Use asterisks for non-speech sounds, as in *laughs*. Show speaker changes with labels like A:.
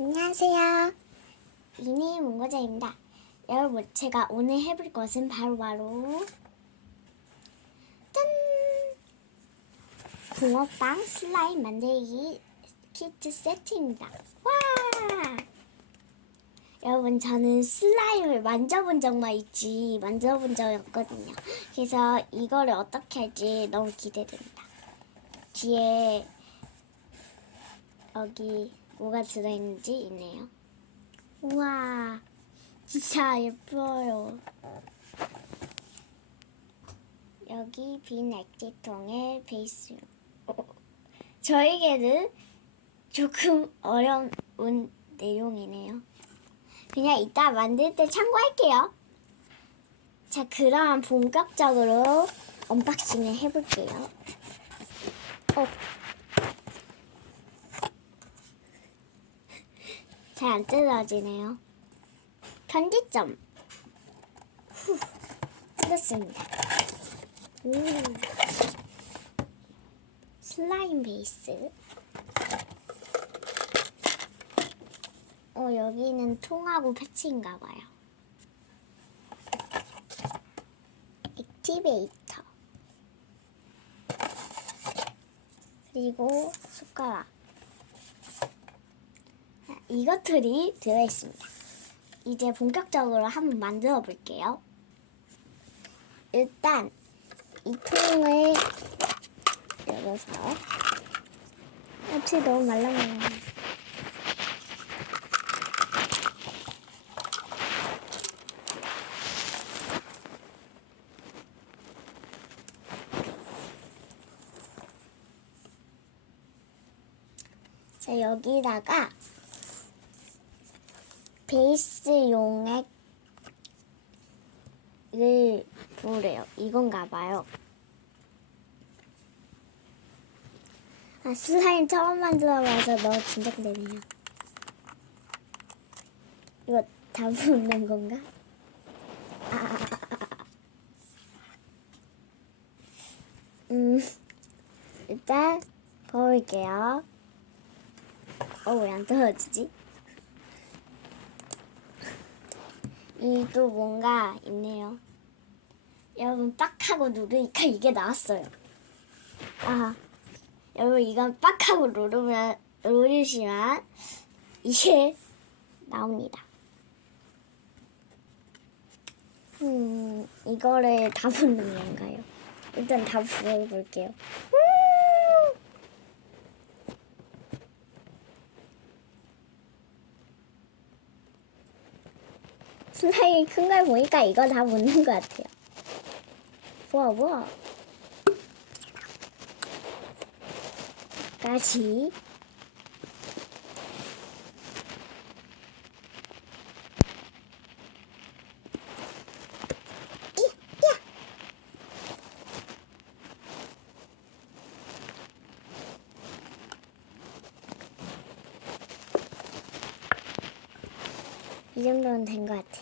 A: 안녕하세요. 이내 문고자입니다. 여러분, 제가 오늘 해볼 것은 바로 바로 짠! 붕어빵 슬라임 만들기 키트 세트입니다. 와! 여러분, 저는 슬라임을 만져본 적만 있지 만져본 적이 없거든요. 그래서 이거를 어떻게 할지 너무 기대됩니다. 뒤에 여기 뭐가 들어있는지 있네요. 우와, 진짜 예뻐요. 여기 빈 액체통의 베이스. *laughs* 저에게는 조금 어려운 내용이네요. 그냥 이따 만들 때 참고할게요. 자, 그럼 본격적으로 언박싱을 해볼게요. 어. 잘 안 뜯어지네요. 편집점. 후, 뜯었습니다. 오. 슬라임 베이스. 어, 여기는 통하고 패치인가 봐요. 액티베이터. 그리고 숟가락. 자, 이것들이 들어있습니다. 이제 본격적으로 한번 만들어 볼게요. 일단 이 통을 열어서 혹시 너무 말랑말랑 자 여기다가 베이스 용액을 부으래요. 이건가 봐요. 아, 슬라임 처음 만들어봐서 너무 긴장되네요. 이거 다 붓는 건가? 아. 음, 일단 버릴게요. 어, 왜 안 떨어지지? 이또 뭔가 있네요. 여러분 빡 하고 누르니까 이게 나왔어요. 아, 여러분 이건 빡 하고 누르면 누르시면 이게 나옵니다. 음, 이거를 다 붓는 건가요? 일단 다 부어볼게요. 슬라임이 큰 걸 보니까 이거 다 묻는 것 같아요. 우와, 우와. 야. 이 정도는 된 것 같아요.